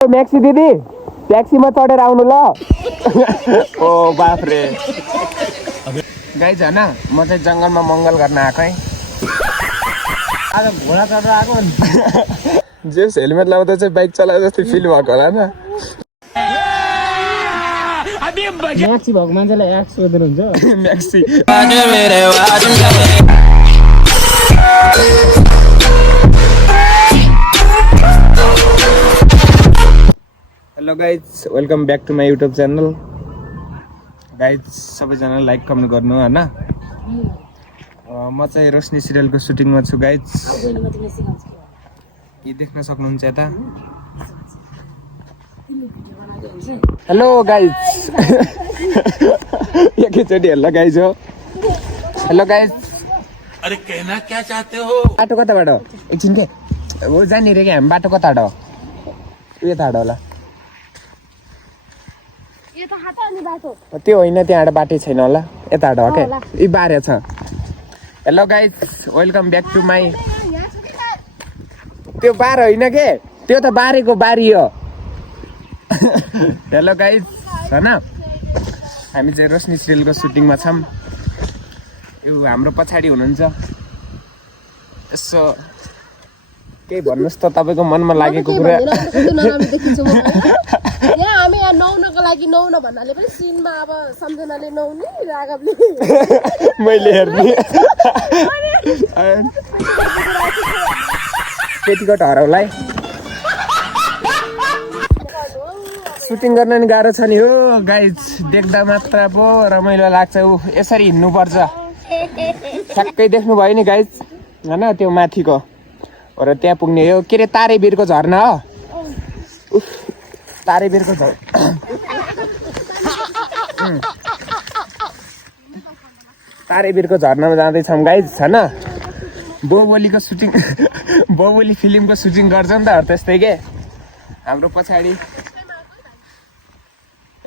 Maxi दिदी ट्याक्सीमा चढेर आउनु ल। ओ बाफ रे गाइज होइन म चाहिँ जङ्गलमा मङ्गल गर्न आएको है। आज घोडा चढेर आएको जेस हेलमेट लाउँदा चाहिँ बाइक चलाए जस्तै फिल भएको होला न। म्याक्सी भएको मान्छेलाई एक्स सोध्नुहुन्छ म्याक्सी hello guys welcome back to my YouTube channel. Guys सबैजनाले लाइक कमेन्ट गर्नु होइन। म चाहिँ रोशनी सिरियलको सुटिङमा छु गाइज। के देख्न सक्नुहुन्छ यता। हेलो गाइज एकैचोटि हेर्ला गाइज हो। हेलो गाइज अरे कहना क्या चाहते हो। बाटो कताबाट एकछिन के हो जाने रे कि हामी बाटो कताबाट हो यताबाट होला त्यो होइन त्यहाँबाट बाटै छैन होला यताबाट हो क्या यी बारे छ। Hello guys welcome back to my त्यो बार होइन के त्यो त बारेको बारी हो। हेलो गाइज होइन हामी चाहिँ रोशनी सिरियलको सुटिङमा छौँ। यो हाम्रो पछाडि हुनुहुन्छ यसो केही भन्नुहोस् त तपाईँको मनमा लागेको कुरा। हामी नुहाउनको लागि नुहाउन भन्नाले पनि सिनमा अब सम्झनाले नुहाउने राघवले मैले हेर्ने पेटीकोट हराउलाई सुटिङ गर्न नि गाह्रो छ नि हो गाइज। देख्दा मात्र पो रमाइलो लाग्छ। ऊ यसरी हिँड्नुपर्छ। ठ्याक्कै देख्नु भयो नि गाइज होइन त्यो माथिको र त्यहाँ पुग्ने हो के अरे तारेबिरको झरना हो। तारेबिरको तारेबिरको झरनामा जाँदैछौँ गाइज होइन। बाहुबलीको सुटिङ बाहुबली फिल्मको सुटिङ गर्छ नि त त्यस्तै के हाम्रो पछाडि।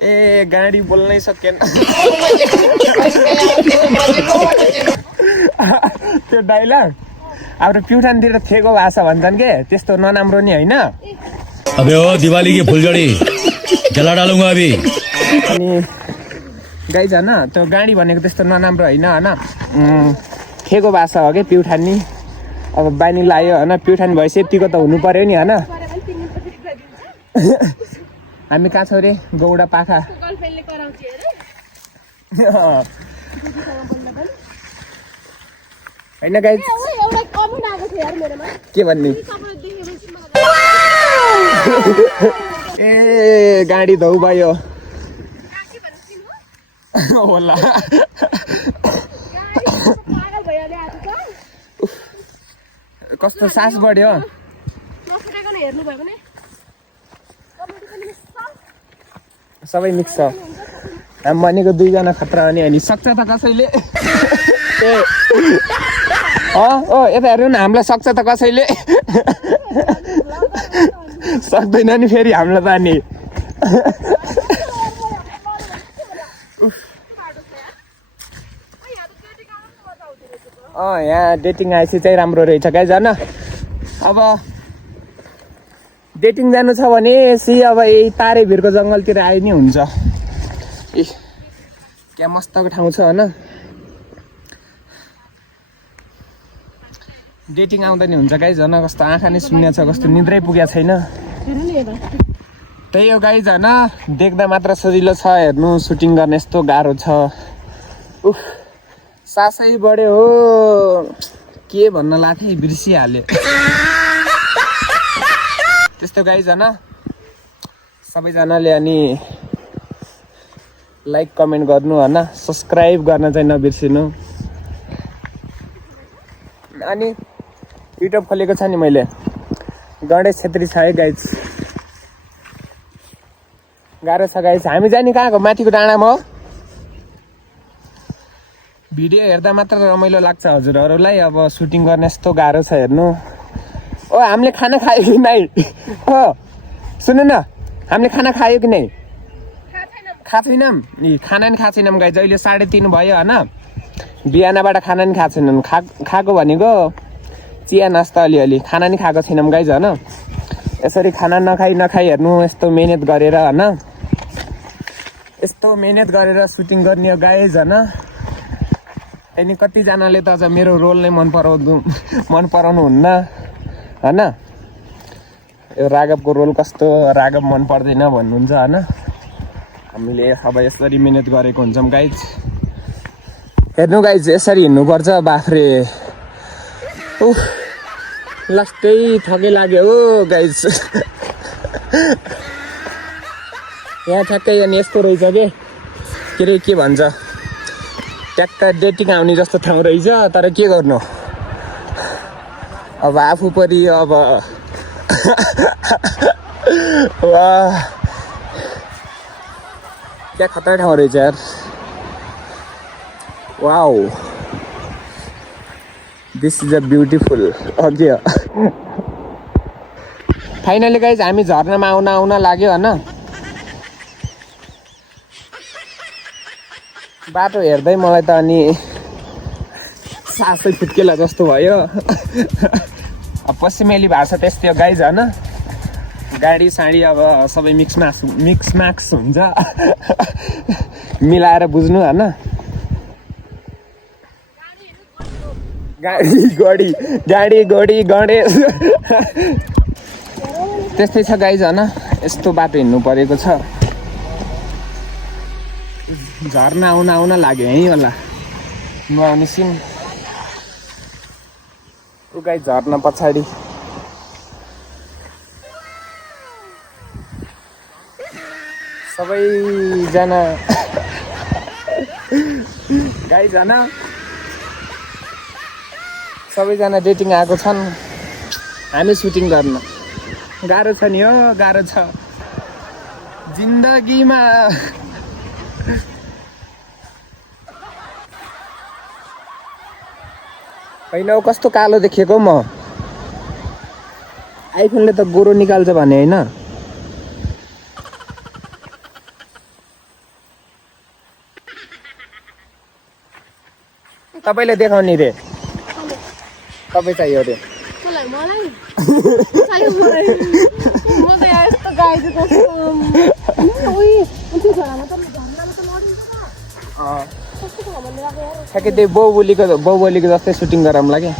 ए गाडी बोल्नै सकेन त्यो डाइलग हाम्रो प्युठानतिर थिएको भाषा भन्छन् के त्यस्तो नराम्रो नि होइन। अबे ओ दिवाली की फुलझड़ी जला डालूंगा अभी। अनि गाइज होइन त्यो गाडी भनेको त्यस्तो नराम्रो होइन होइन थिएको भाषा हो कि प्युठानी। अब बानी लाग्यो होइन प्युठानी भएपछि यतिको त हुनु पर्यो नि होइन। हामी कहाँ छौँ रे गौडा पाखा होइन गाइज के भन्ने ए गाडी धौ भयो होला। कस्तो सास बढ्यो सबै मिक्स छ। हामी भनेको दुईजना खतरा अनि अनि सक्छ त कसैले। ए ओ यता हेर्नु न हामीलाई सक्छ त कसैले सक्दैन नि फेरि हामीलाई त अनि। यहाँ डेटिङ आएपछि चाहिँ राम्रो रहेछ गाइज होइन। अब डेटिङ जानु छ भने सी अब यही तारेभिरको जङ्गलतिर आए नि हुन्छ। ए क्या मस्तको ठाउँ छ होइन। डेटिङ आउँदा नि हुन्छ गाइज होइन। कस्तो आँखा नै सुन्ने छ कस्तो निद्रै पुगेको छैन। त्यही हो गाइज होइन देख्दा मात्र सजिलो छ हेर्नु सुटिङ गर्ने यस्तो गाह्रो छ। उफ सासै बढ्यो हो के भन्न लाथे बिर्सिहाल्यो। त्यस्तो गाइज होइन सबैजनाले अनि लाइक कमेन्ट गर्नु होइन सब्सक्राइब गर्न चाहिँ नबिर्सिनु। अनि युट्युब खोलेको छ नि मैले गणेश छेत्री छ है गाइज। गाह्रो छ गाइज। हामी जाने कहाँको माथिको डाँडामा हो। भिडियो हेर्दा मात्र रमाइलो लाग्छ हजुरहरूलाई। अब सुटिङ गर्ने यस्तो गाह्रो छ हेर्नु। ओ हामीले खाना खायो कि नै हो सुन्नु न हामीले खाना खायो कि नै खाएको छैनौँ नि खाना नि खाएको छैनौँ गाइज। अहिले 3:30 भयो होइन। बिहानबाट खाना नि खाएको छैनौँ। खाएको भनेको चिया नास्ता अलिअलि खाना नि खाएको छैनौँ गाइज होइन। यसरी खाना नखाई हेर्नु यस्तो मिहिनेत गरेर होइन यस्तो मिहिनेत गरेर सुटिङ गर्ने हो गाइज होइन अनि कतिजनाले त अझ मेरो रोल नै मन पराउनु हुन्न होइन यो राघवको रोल कस्तो राघव मन पर्दैन भन्नुहुन्छ होइन हामीले अब यसरी मिहिनेत गरेको हुन्छौँ गाइज हेर्नु गाइज यसरी हिँड्नुपर्छ बाफ्रे लास्टै थकै लाग्यो हो गाइज यहाँ ठ्याक्कै अनि यस्तो रहेछ के भन्छ ट्याक्क डेटिङ आउने जस्तो ठाउँ रहेछ तर के गर्नु अब आफू परि अब क्या खतरा ठाउँ रहेछ यार wow this is a beautiful okay finally guys हामी झर्नामा आउन लाग्यो होइन बाटो हेर्दै मलाई त अनि सासै फुत्केला जस्तो भयो अब पश्चिमेली भाषा त्यस्तै हो गाइज होइन गाडी साडी अब सबै मिक्स म्याक्स हुन्छ मिलाएर बुझ्नु होइन गाडी गणेश त्यस्तै छ गाइज होइन यस्तो बाटो हिँड्नु परेको छ झर्ना आउन लाग्यो है होला नुहाउने सिन ऊ गाई झर्ना पछाडि सबैजना गाई झन सबैजना डेटिङ आएको छन् हामी सुटिङ गर्न गाह्रो छ नि हो गाह्रो छ जिन्दगीमा होइन कस्तो कालो देखेको म आइफोनले त गोरो निकाल्छ भने होइन तपाईँले देखाउने रे तपाईँ चाहियो रे ठ्याक्कै त्यही बाहुबलीको जस्तै सुटिङ गरौँला क्या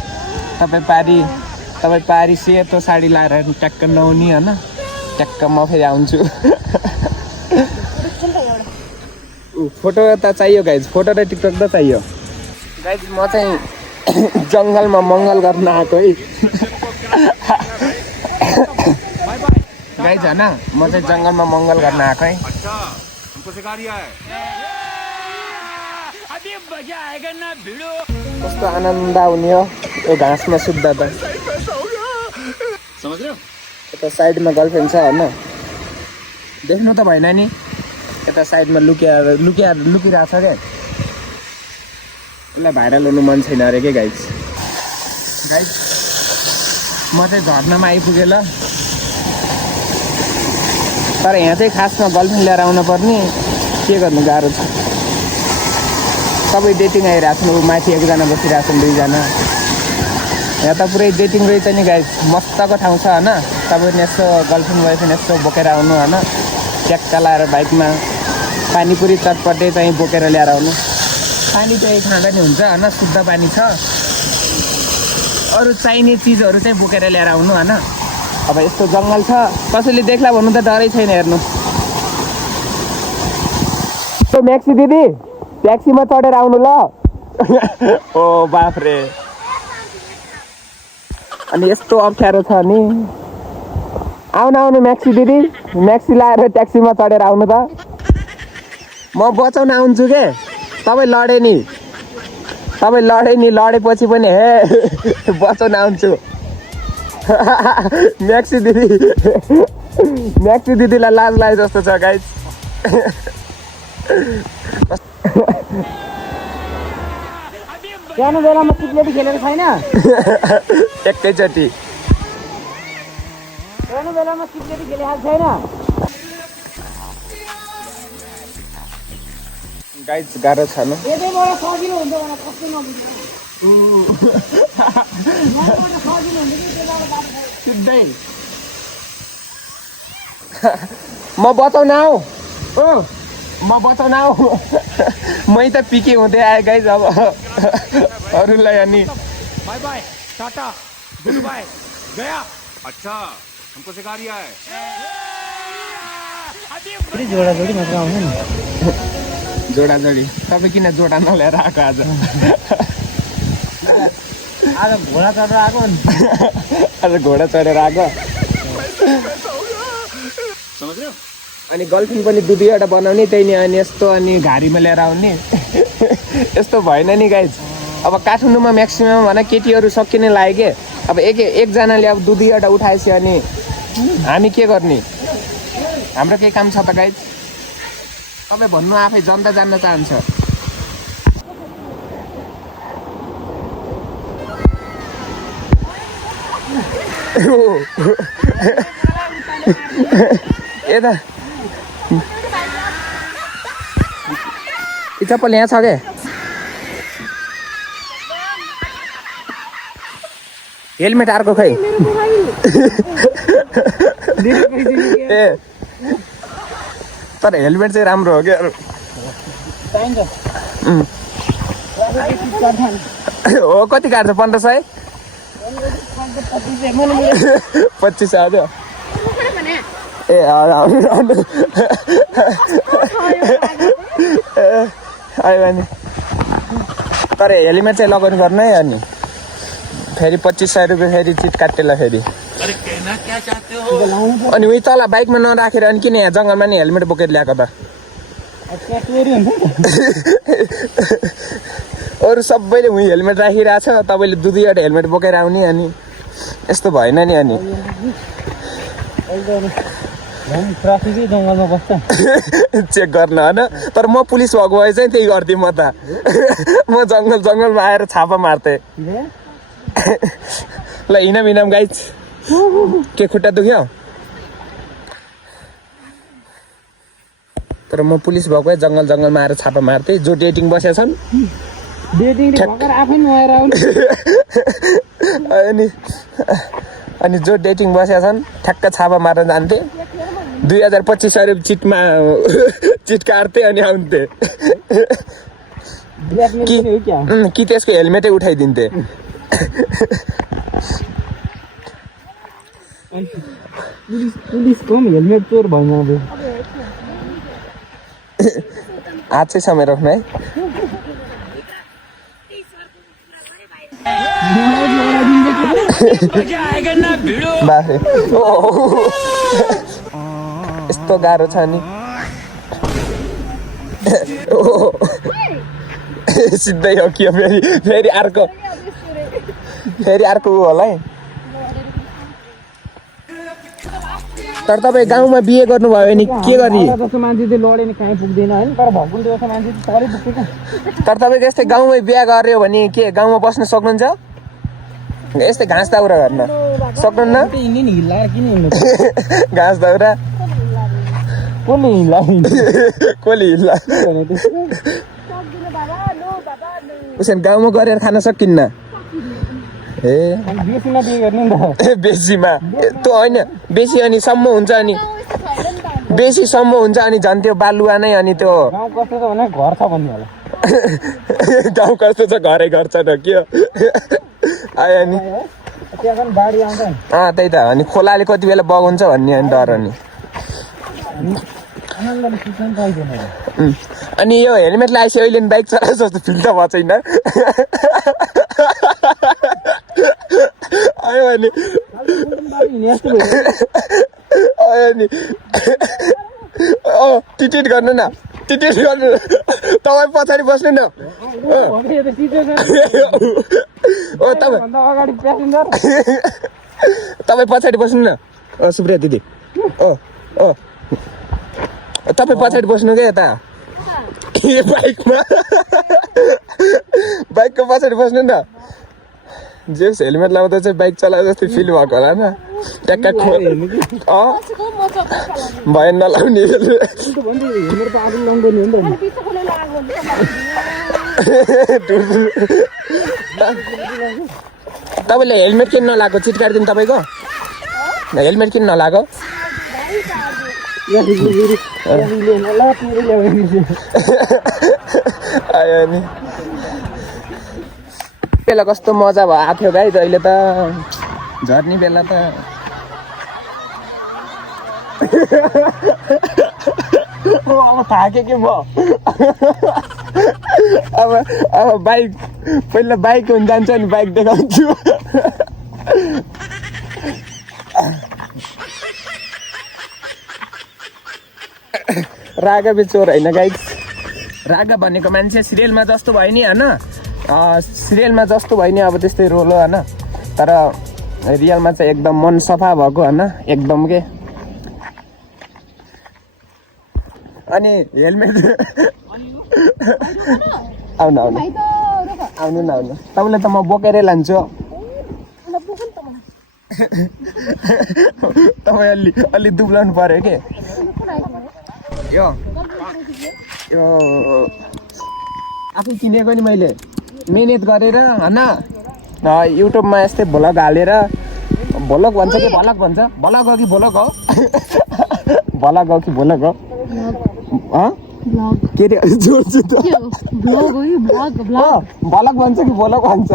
तपाईँ पारी सेतो साडी लाएर ट्याक्क नहुने होइन ट्याक्क म फेरि आउँछु फोटो त चाहियो गाइज फोटो र टिकटक त चाहियो गाइज म चाहिँ जङ्गलमा मङ्गल गर्न आएको है गाइज होइन म चाहिँ जङ्गलमा मङ्गल गर्न आएको है कस्तो आनन्द आउने हो यो घाँसमा सुत्दा त यता साइडमा गर्लफ्रेन्ड छ होइन देख्नु त भएन नि यता साइडमा लुकिरहेको छ क्या उसलाई भाइरल हुनु मन छैन अरे के गाइज म चाहिँ झर्नामा आइपुगेँ ल तर यहाँ चाहिँ खासमा गर्लफ्रेन्ड लिएर आउनु पर्ने के गर्नु गाह्रो छ सबै डेटिङ आइरहेको छन् माथि एकजना बसिरहेको छन् दुईजना यहाँ त पुरै डेटिङ रहेछ नि गाइज मस्तको ठाउँ छ होइन तपाईँ यस्तो गर्लफ्रेन्ड बोयफ्रेन्ड यस्तो बोकेर आउनु होइन ट्याक्का लाएर बाइकमा पानीपुरी चटपटे चाहिँ बोकेर ल्याएर आउनु पानी चाहिँ खाँदा नि हुन्छ होइन शुद्ध पानी छ अरू चाहिने चिजहरू चाहिँ बोकेर ल्याएर आउनु होइन अब यस्तो जङ्गल छ कसैले देख्ला भन्नु त डरै छैन हेर्नु म्याक्सी दिदी ट्याक्सीमा चढेर आउनु ल ओ बाफ्रे अनि यस्तो अप्ठ्यारो छ नि आउनु म्याक्सी दिदी म्याक्सी लाएर ट्याक्सीमा चढेर आउनु त म बचाउन आउँछु के तपाईँ लडे नि लडेपछि पनि हे बचाउन आउँछु म्याक्सी दिदीलाई लाज लागे जस्तो छ गाइज सानो बेलामा सिक्लेटी खेलेको छैन एकैचोटि सानो बेलामा सिक्लेटी खेलेको छैन गाइज गाह्रो छ न यतैबाट सजिलो हुन्छ भने कस्तो नबुझ्नु यहाँबाट सजिलो हुन्छ कि त्यताबाट बाटो सिधै म बचाउन आऊ ओ म बचाउन आऊ मै त पिके हुँदै आएँ गाइज अब अरूलाई अनि bye bye tata good bye गया अच्छा हमको सिखा रिया है जोडाजोडी मात्र आउँछ नि जोडाजोडी तपाईँ किन जोडा नल्याएर आएको आज आज घोडा चढेर आएको नि आज घोडा चढेर आएको समझ रहे हो अनि गर्लफ्रेन्ड पनि दुई दुईवटा बनाउने त्यही नि अनि यस्तो अनि घारीमा लिएर आउने यस्तो भएन नि गाइज अब काठमाडौँमा म्याक्सिमम् भन केटीहरू सकिने लाग्यो के अब एकजनाले अब दुई दुईवटा उठाएपछि अनि हामी के गर्ने हाम्रो केही काम छ त गाइज तपाईँ भन्नु आफै जनता जान्न चाहन्छ यता चप्पल यहाँ छ क्या हेलमेट अर्को खै ए तर हेलमेट चाहिँ राम्रो हो क्या हो कति काट्छ 1500 25 हजुर ए आयो अनि तर हेलमेट चाहिँ लगाउनु पर्ने है अनि फेरि 2500 रुपियाँ फेरि चिट काटेला फेरि अनि उयो तल बाइकमा नराखेर अनि किन यहाँ जङ्गलमा नि हेलमेट बोकेर ल्याएको त अरू सबैले उयो हेलमेट राखिरहेछ तपाईँले दुई दुईवटा हेलमेट बोकेर आउने अनि यस्तो भएन नि अनि ट्राफिकै जङ्गलमा बस्छ चेक गर्न होइन तर म पुलिस भएको भए चाहिँ त्यही गर्थेँ म त म जङ्गलमा आएर छापा मार्थेँ ल हिँडम गाइज के खुट्टा दुख्यो तर म पुलिस भएको भए जङ्गलमा आएर छापा मार्थेँ जो डेटिङ बसेका छन् आफै नुहाएर आउने अनि जो डेटिङ बसेका छन् ठ्याक्क छापा मार्न जान्थे 2025 रुपियाँ चिट काट्थे अनि आउँथे कि त्यसको हेलमेटै उठाइदिन्थे पुलिसको हेलमेट चोर भएन अब हात चाहिँ समय राख्नु है बाफे यस्तो गाह्रो छ नि सिधै हो कि फेरि अर्को होला है तर तपाईँ गाउँमा बिहे गर्नुभयो भने के गर्ने जस्तो मान्छे चाहिँ लड्यो नि कहीँ पुग्दैन होइन तर भक्कुल जस्तो मान्छे चाहिँ तलै पुग्छ तर तपाईँ यस्तै गाउँमै बिहा गर्यो भने के गाउँमा बस्न सक्नुहुन्छ यस्तै घाँस दाउरा गर्न सक्नुहुन्न हिँड्ने नि हिल्लाएर किन हिँड्नु घाँस दाउरा कसले हिल्ला उसले गाउँमा गरेर खान सकिन्न ए बेसीमा बिहे गर्ने नि त बेसीमा त्यो होइन बेसी अनि सम्म हुन्छ अनि बेसी सम्म हुन्छ अनि झन् त्यो बालुवा नै अनि त्यो गाउँ कस्तो छ भने घर छ भन्ने होला गाउँ कस्तो छ घरै घर छ न के आयो अनि त्यहाँ बाढी आउँछ नि त्यही त अनि खोलाले कति बेला बगाउँछ भन्ने अनि डर अनि आनन्दले सुत्न पाइँदैन अनि यो हेलमेट लगाएपछि अहिले बाइक चलाएको जस्तो फिल त भएको छैन आयो अनि टिटिट गर्नु न टिटिट गर्नु तपाईँ पछाडि बस्नु न अगाडि प्यासेन्जर तपाईँ पछाडि बस्नु न सुप्रिया दिदी तपाईँ पछाडि बस्नु क्या यता बाइकको पछाडि बस्नु न जेस हेलमेट लाउँदा चाहिँ बाइक चलाए जस्तै फिल भएको होला न ट्याक्का भएन नलाउने तपाईँले हेलमेट किन नलाएको चिट काटिदिनु तपाईँको हेलमेट किन नलाएको आयो नि बेला कस्तो मजा भयो आएको थियो गाई अहिले त झर्ने बेला त अब थाकेँ कि म अब बाइक पहिला बाइक हुन जान्छ नि बाइक देखाउँछु रागा बेचोर होइन गाइस रागा भनेको मान्छे सिरियलमा जस्तो भयो नि होइन सिरियलमा जस्तो भयो नि अब त्यस्तै रोल हो होइन तर रियलमा चाहिँ एकदम मन सफा भएको होइन एकदम के अनि हेलमेट आउनु आउनु आउनु न आउनु तपाईँलाई त म बोकेरै लान्छु तपाईँ अलि दुब्लाउनु पर्यो के यो आफै किनेको नि मैले मिहिनेत गरेर होइन युट्युबमा यस्तै भ्लग हालेर भ्लग भन्छ कि भलग भन्छ भलग हो कि भ्लग हो भलग हो कि भ्लग हो के अरे भलग भन्छ कि भ्लग भन्छ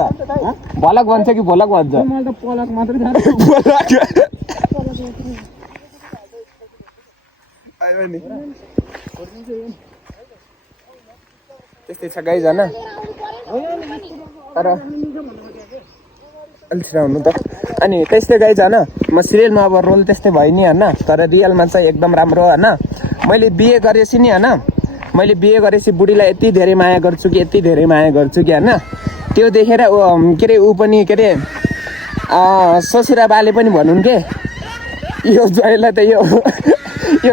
भलग भन्छ कि भ्लग भन्छ त्यस्तै छ गाइज होइन तर अलिक छिराउनु त अनि त्यस्तै गाइज होइन म सिरियलमा अब रोल त्यस्तै भयो नि होइन तर रियलमा चाहिँ एकदम राम्रो होइन मैले बिहे गरेपछि नि होइन मैले बिहे गरेपछि बुढीलाई यति धेरै माया गर्छु कि यति धेरै माया गर्छु कि होइन त्यो देखेर के अरे ऊ पनि के अरे ससुरा बाले पनि भनौँ के यो ज्वाइँलाई त यो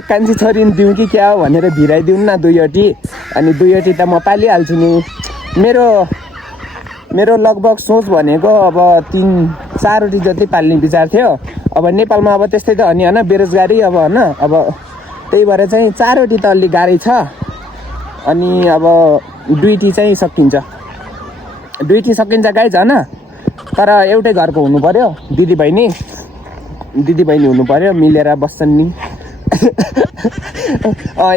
कान्छी छोरी दिउँ कि क्या हो भनेर भिराइदिउँ न दुईवटी अनि दुईवटी त म पालिहाल्छु नि मेरो लगभग सोच भनेको अब 3-4वटी जति पाल्ने विचार थियो अब नेपालमा अब त्यस्तै त हो नि होइन बेरोजगारी अब होइन अब त्यही भएर चाहिँ 4वटी त अलिक गाह्रै छ अनि अब 2टी चाहिँ सकिन्छ 2टी सकिन्छ गाइज होइन तर एउटै घरको हुनु पर्यो दिदीबहिनी हुनु पर्यो मिलेर बस्छन् नि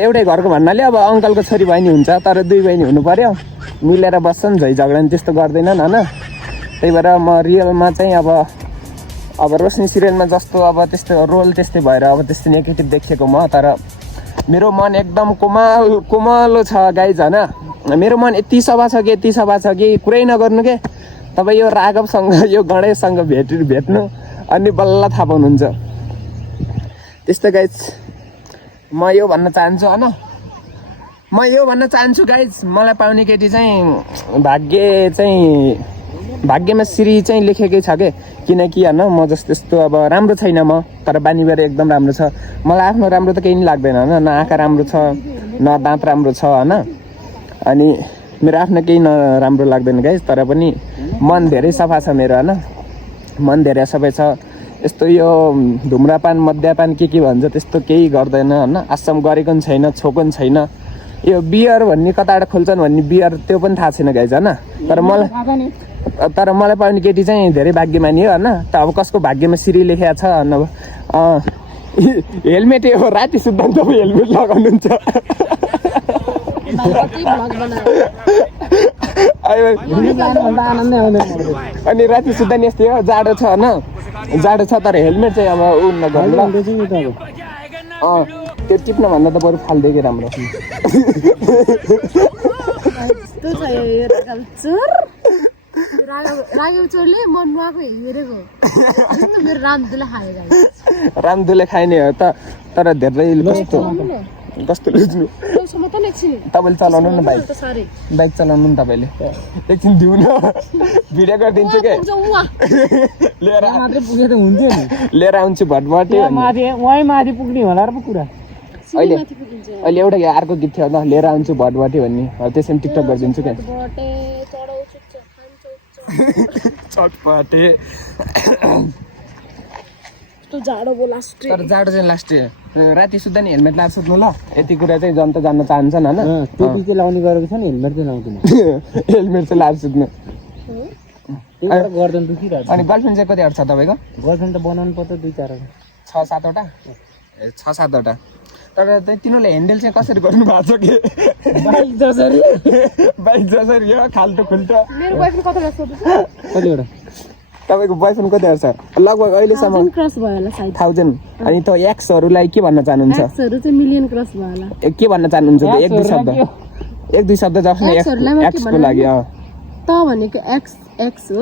एउटै घरको भन्नाले अब अङ्कलको छोरी बहिनी हुन्छ तर 2 बहिनी हुनु पर्यो मिलेर बस्छन् झै झगडा नि त्यस्तो गर्दैनन् होइन त्यही भएर म रियलमा चाहिँ अब रोशनी सिरियलमा जस्तो अब त्यस्तो रोल त्यस्तै भएर अब त्यस्तो नेगेटिभ देखेको म तर मेरो मन एकदम कोमलो छ गाइज होइन मेरो मन यति सफा छ कि कुरै नगर्नु के तपाईँ यो राघवसँग यो गणेशसँग भेट्नु अनि बल्ल थाहा पाउनुहुन्छ त्यस्तो गाइज म यो भन्न चाहन्छु गाइज मलाई पाउने केटी चाहिँ भाग्यमा श्री चाहिँ लेखेकै छ के किनकि होइन म जस्तो त्यस्तो अब राम्रो छैन म तर बानी भएर एकदम राम्रो छ मलाई आफ्नो राम्रो त केही नि लाग्दैन होइन न आँखा राम्रो छ न दाँत राम्रो छ होइन अनि मेरो आफ्नो केही नराम्रो लाग्दैन गाइज तर पनि मन धेरै सफा छ मेरो होइन मन धेरै सफा छ यस्तो यो धुम्रापान मद्यपान के भन्छ त्यस्तो केही गर्दैन होइन आश्रम गरेको पनि छैन छोको पनि छैन यो बियर भन्ने कताबाट खोल्छन् भन्ने बियर त्यो पनि थाहा छैन गाइज होइन तर मलाई पाउने केटी चाहिँ धेरै भाग्यमानी हो होइन त अब कसको भाग्यमा श्री लेखेको छ होइन हेलमेट हो राति सुत्दा तपाईँ हेलमेट लगाउनुहुन्छ अनि राति सुत्दा नि यस्तै हो जाडो छ होइन जाडो छ तर हेलमेट चाहिँ अब उ नगर्नु ल त्यो टिप्न भन्दा त बरु फाल्दिएकै राम्रो राघवचोरले मन नुहाएको हेरेको मेरो रामदुले खाने हो त तर धेरै कस्तो लुज्नु तपाईँले चलाउनु न बाइक चलाउनु नि तपाईँले एकछिन दिउ न भिडियो गरिदिन्छु के लिएर आउँछु भटभटे अहिले एउटा अर्को गीत थियो ल लिएर आउँछु भटभटे भन्ने त्यसमा टिकटक गरिदिन्छु क्या चटपटे तर जाडो चाहिँ लास्ट राति सुत्दा नि हेलमेट लाएर सुत्नु ल यति कुरा चाहिँ जनता जान्न चाहन्छन् होइन टोपी चाहिँ लाउने गरेको छ नि हेलमेट चाहिँ लाउँदैन हेलमेट चाहिँ लाएर सुत्नु गर्दैन दुखिरहेको अनि गर्लफ्रेन्ड चाहिँ कतिवटा छ तपाईँको गर्लफ्रेन्ड त बनाउनु पर्छ 2-4 6-7वटा 6-7 वटा तर तिनीहरूले ह्यान्डल चाहिँ कसरी गर्नु भएको छ कि बाइक जसरी बाइक जसरी हो खाल्टो खुल्टो मेरो बोयफ्रेन्ड कतिवटा सोध्दैछ कतिवटा तपाईँको बोयफ्रेन्ड कति छ लगभग अहिलेसम्म 1000 क्रस भयो होला सायद 1000 अनि त एक्सहरूलाई के भन्न चाहनुहुन्छ एक्सहरू चाहिँ मिलियन क्रस भयो होला के भन्न चाहनुहुन्छ एक दुई शब्द जस्तो एक्सहरूलाई म के एक्सको भन्नु लागि त भनेको एक्स हो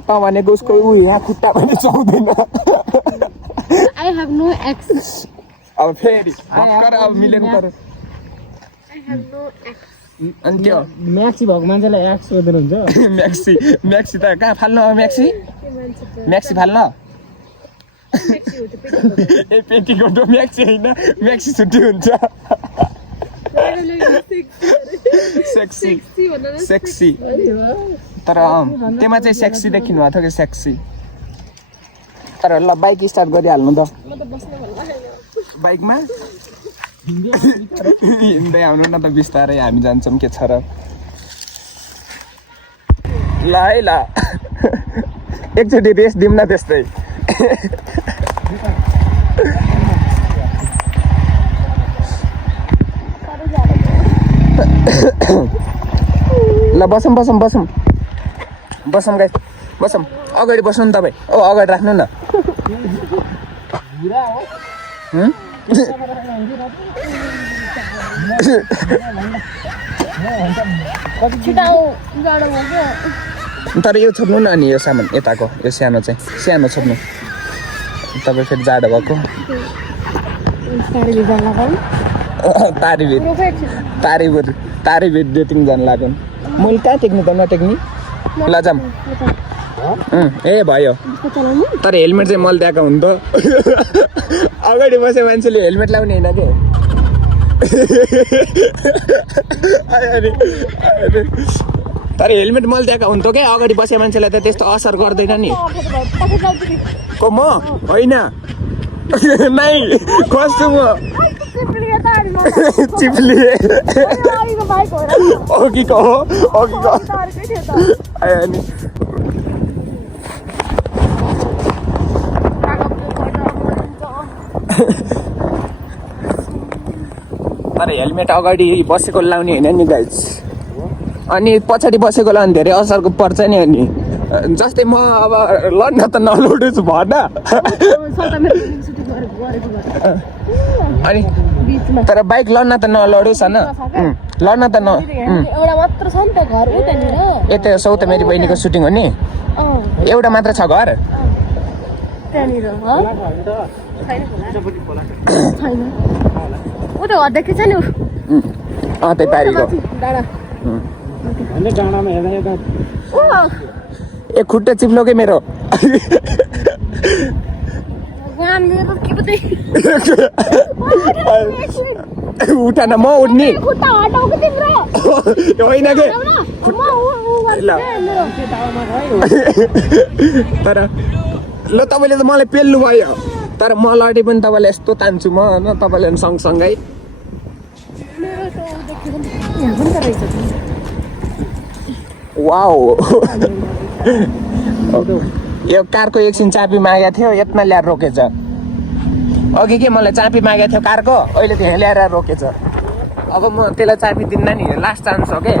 त भनेको उसको यहाँ खुट्टा पनि चाउँदैन आई हेभ नो एक्स अब फेरि भर्खर अब million crore I have no ex अनि त्यो म्याक्सी भएको मान्छेलाई एक्स सोध्नुहुन्छ म्याक्सी त कहाँ फाल्नु अब म्याक्सी फाल्न ए पेटीकोट म्याक्सी होइन म्याक्सी छुट्टी हुन्छ सेक्सी तर त्यसमा चाहिँ सेक्सी देखिनु भएको थियो कि सेक्सी तर ल बाइक स्टार्ट गरिहाल्नु त बाइकमा हिँड्दै आउनु न त बिस्तारै हामी जान्छौँ के छ र ल है ल एकचोटि रेस्ट दिउँ न त्यस्तै ल बसौँ गाइस बसौँ अगाडि बस्नु नि तपाईँ अगाडि राख्नु न तर यो छोड्नु न अनि यो सामान यताको यो सानो छोड्नु तपाईँ फेरि जाडो भएको तारीभिर डेटिङ जानु लाग्यो मैले कहाँ टेक्नु त नटेक्ने ल जाऊँ ए भयो तर हेलमेट चाहिँ मैले दिएको हुन्थ्यो अगाडि बसे मान्छेले हेलमेट लाउने होइन के तर हेलमेट मैले दिएको हुन्थ्यो क्या अगाडि बसे मान्छेलाई त त्यस्तो असर गर्दैन नि को म होइन नै कस्तो म चिप्लिए अघिको अनि तर हेलमेट अगाडि बसेको लाउने होइन नि गाइज अनि पछाडि बसेको लाउने धेरै असरको पर्छ नि अनि जस्तै म अब लड्न त नलौडेछु भन अनि तर बाइक लड्न त नलडोस् होइन लड्न त एउटा मात्र छ नि त घर यता सौत मेरी बहिनीको सुटिङ हो नि एउटा मात्र छ घर त्यहाँनिर छैन ऊ त घर देखेको छ नि त्यही पारीको डाँडामा हेर्दा ए खुट्टा चिप्लो के मेरो उठा न म उठ्ने होइन के तर ल तपाईँले त मलाई पेल्नु भयो तर म लडे पनि तपाईँलाई यस्तो तान्छु म होइन तपाईँले सँगसँगै वाउ यो कारको एकछिन चाबी मागेको थियो यत्न ल्याएर रोकेछ अघि के मलाई चाबी मागेको थियो कारको अहिले त्यहाँ ल्याएर रोकेछ अब म त्यसलाई चाबी दिन्न नि लास्ट चान्स हो के